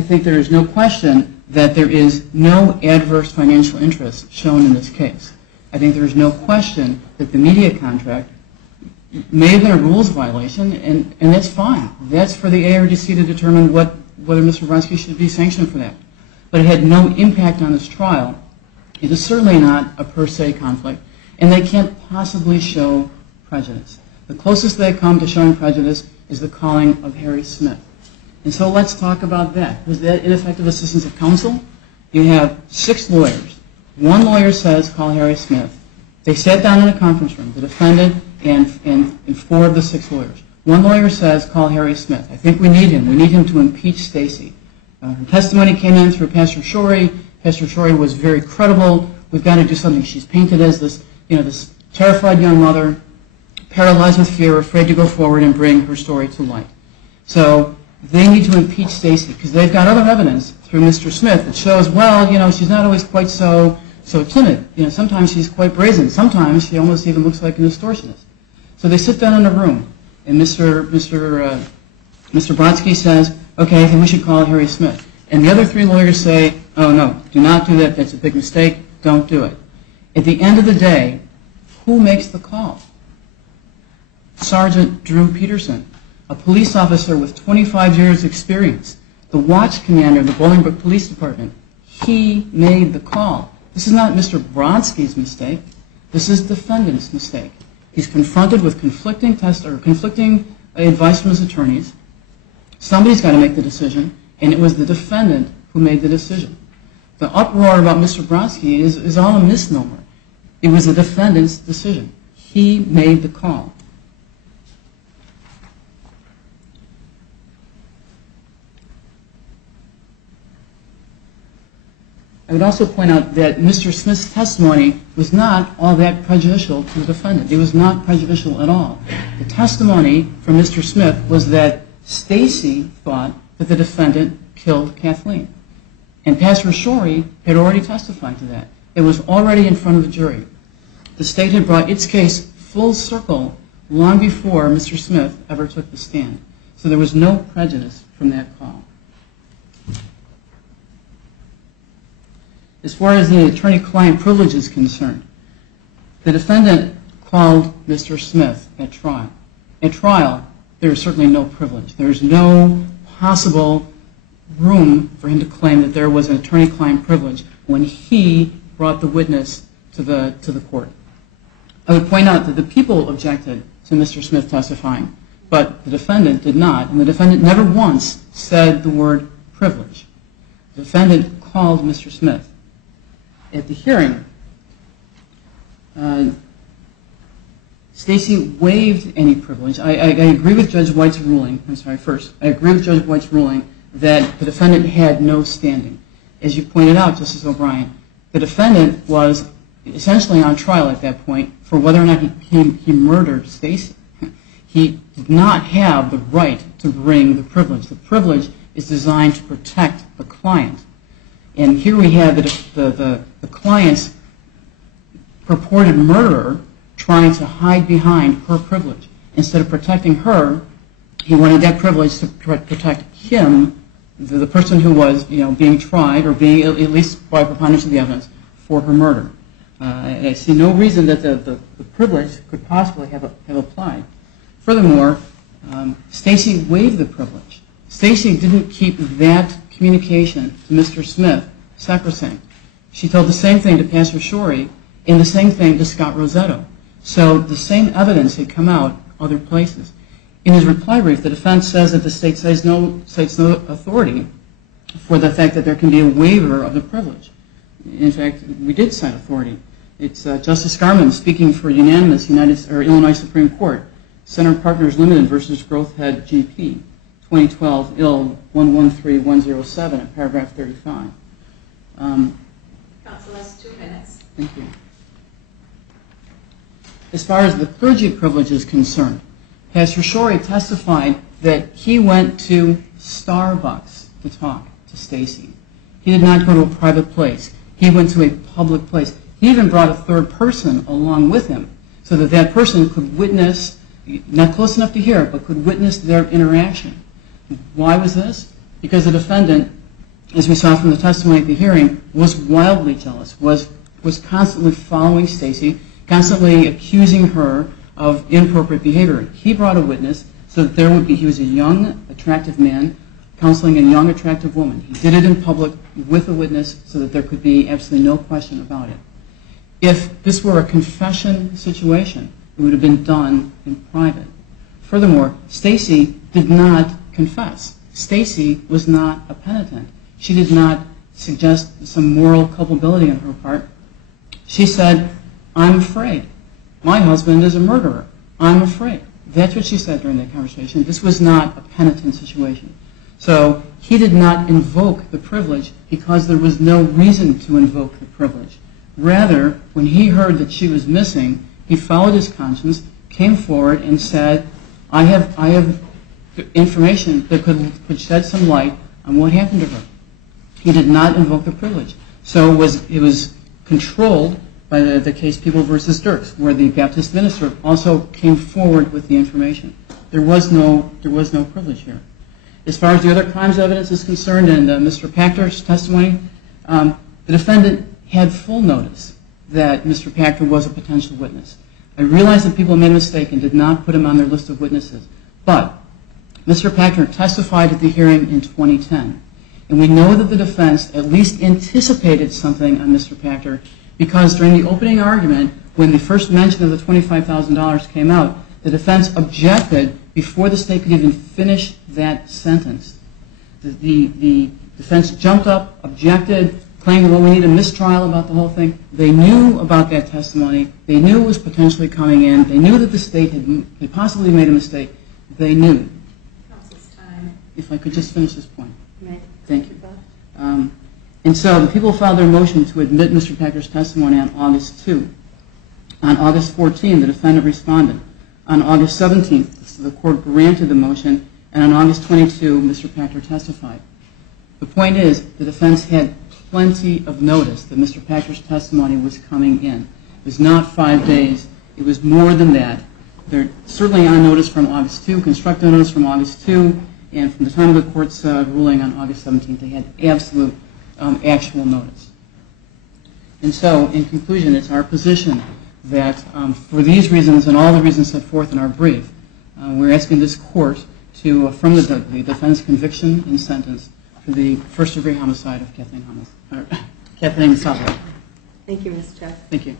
I think there is no question that there is no adverse financial interest shown in this case. I think there is no question that the media contract may have been a rules violation, and that's fine. That's for the ARDC to determine whether Mr. Vronsky should be sanctioned for that. But it had no impact on this trial. It is certainly not a per se conflict, and they can't possibly show prejudice. The closest they come to showing prejudice is the calling of Harry Smith. And so let's talk about that. Was that ineffective assistance of counsel? You have 6 lawyers. One lawyer says, call Harry Smith. They sat down in a conference room, the defendant and 4 of the 6 lawyers. One lawyer says, call Harry Smith. I think we need him. We need him to impeach Stacy. Her testimony came in through Pastor Shorey. Pastor Shorey was very credible. We've got to do something. She's painted as this terrified young mother, paralyzed with fear, afraid to go forward and bring her story to light. So they need to impeach Stacy because they've got other evidence through Mr. Smith that shows, well, she's not always quite so timid. Sometimes she's quite brazen. Sometimes she almost even looks like an extortionist. So they sit down in a room, and Mr. Brodsky says, okay, I think we should call Harry Smith. And the other 3 lawyers say, oh, no, do not do that. That's a big mistake. Don't do it. At the end of the day, who makes the call? Sergeant Drew Peterson, a police officer with 25 years' experience, the watch commander of the Bolingbrook Police Department. He made the call. This is not Mr. Brodsky's mistake. This is the defendant's mistake. He's confronted with conflicting advice from his attorneys. Somebody's got to make the decision, and it was the defendant who made the decision. The uproar about Mr. Brodsky is all a misnomer. It was the defendant's decision. He made the call. I would also point out that Mr. Smith's testimony was not all that prejudicial to the defendant. It was not prejudicial at all. The testimony from Mr. Smith was that Stacy thought that the defendant killed Kathleen. And Pastor Shorey had already testified to that. It was already in front of the jury. The state had brought its case full circle long before Mr. Smith ever took the stand. So there was no prejudice from that call. As far as the attorney-client privilege is concerned, the defendant called Mr. Smith at trial. At trial, there is certainly no privilege. There is no possible room for him to claim that there was an attorney-client privilege when he brought the witness to the court. I would point out that the people objected to Mr. Smith testifying, but the defendant did not, and the defendant never once said the word privilege. The defendant called Mr. Smith. At the hearing, Stacy waived any privilege. I agree with Judge White's ruling. I agree with Judge White's ruling that the defendant had no standing. As you pointed out, Justice O'Brien, the defendant was essentially on trial at that point for whether or not he murdered Stacy. He did not have the right to bring the privilege. The privilege is designed to protect the client. And here we have the client's purported murderer trying to hide behind her privilege. Instead of protecting her, he wanted that privilege to protect him, the person who was being tried, or being, at least by preponderance of the evidence, for her murder. I see no reason that the privilege could possibly have applied. Furthermore, Stacy waived the privilege. Stacy didn't keep that communication to Mr. Smith sacrosanct. She told the same thing to Pastor Shorey and the same thing to Scott Rosetto. So the same evidence had come out other places. In his reply brief, the defense says that the state cites no authority for the fact that there can be a waiver of the privilege. In fact, we did cite authority. It's Justice Garman speaking for unanimous Illinois Supreme Court, Center Partners Limited versus Growth Head GP, 2012 IL 113107 at paragraph 35. Counsel, that's 2 minutes. Thank you. As far as the clergy privilege is concerned, Pastor Shorey testified that he went to Starbucks to talk to Stacy. He did not go to a private place. He went to a public place. He even brought a third person along with him so that that person could witness, not close enough to hear, but could witness their interaction. Why was this? Because the defendant as we saw from the testimony at the hearing, was wildly jealous, was constantly following Stacy, constantly accusing her of inappropriate behavior. He brought a witness so that he was a young, attractive man counseling a young, attractive woman. He did it in public with a witness so that there could be absolutely no question about it. If this were a confession situation, it would have been done in private. Furthermore, Stacy did not confess. Stacy was not a penitent. She did not suggest some moral culpability on her part. She said, "I'm afraid. My husband is a murderer. I'm afraid." That's what she said during that conversation. This was not a penitent situation. So he did not invoke the privilege because there was no reason to invoke the privilege. Rather, when he heard that she was missing, he followed his conscience, came forward and said, I have information that could shed some light on what happened to her. He did not invoke the privilege. So it was controlled by the case People v. Dirks, where the Baptist minister also came forward with the information. There was no privilege here. As far as the other crimes evidence is concerned and Mr. Pachter's testimony, the defendant had full notice that Mr. Pachter was a potential witness. I realize that people made a mistake and did not put him on their list of witnesses, but Mr. Pachter testified at the hearing in 2010, and we know that the defense at least anticipated something on Mr. Pachter because during the opening argument, when the first mention of the $25,000 came out, the defense objected before the state could even finish that sentence. The defense jumped up, objected, claimed, well, we need a mistrial about the whole thing. They knew about that testimony. They knew it was potentially coming in. They knew that the state had possibly made a mistake. They knew. Counsel's time. If I could just finish this point. Right. Thank you. And so the people filed their motion to admit Mr. Pachter's testimony on August 2. On August 14, the defendant responded. On August 17th, the court granted the motion, and on August 22, Mr. Pachter testified. The point is, the defense had plenty of notice that Mr. Pachter's testimony was coming in. It was not 5 days. It was more than that. They're certainly on notice from August 2, constructive notice from August 2, and from the time of the court's ruling on August 17th, they had absolute actual notice. And so, in conclusion, it's our position that for these reasons and all the reasons set forth in our brief, we're asking this court to affirm the defendant's conviction and sentence for the first-degree homicide of Kathleen Sutherland. Thank you, Ms. Chuck. Thank you.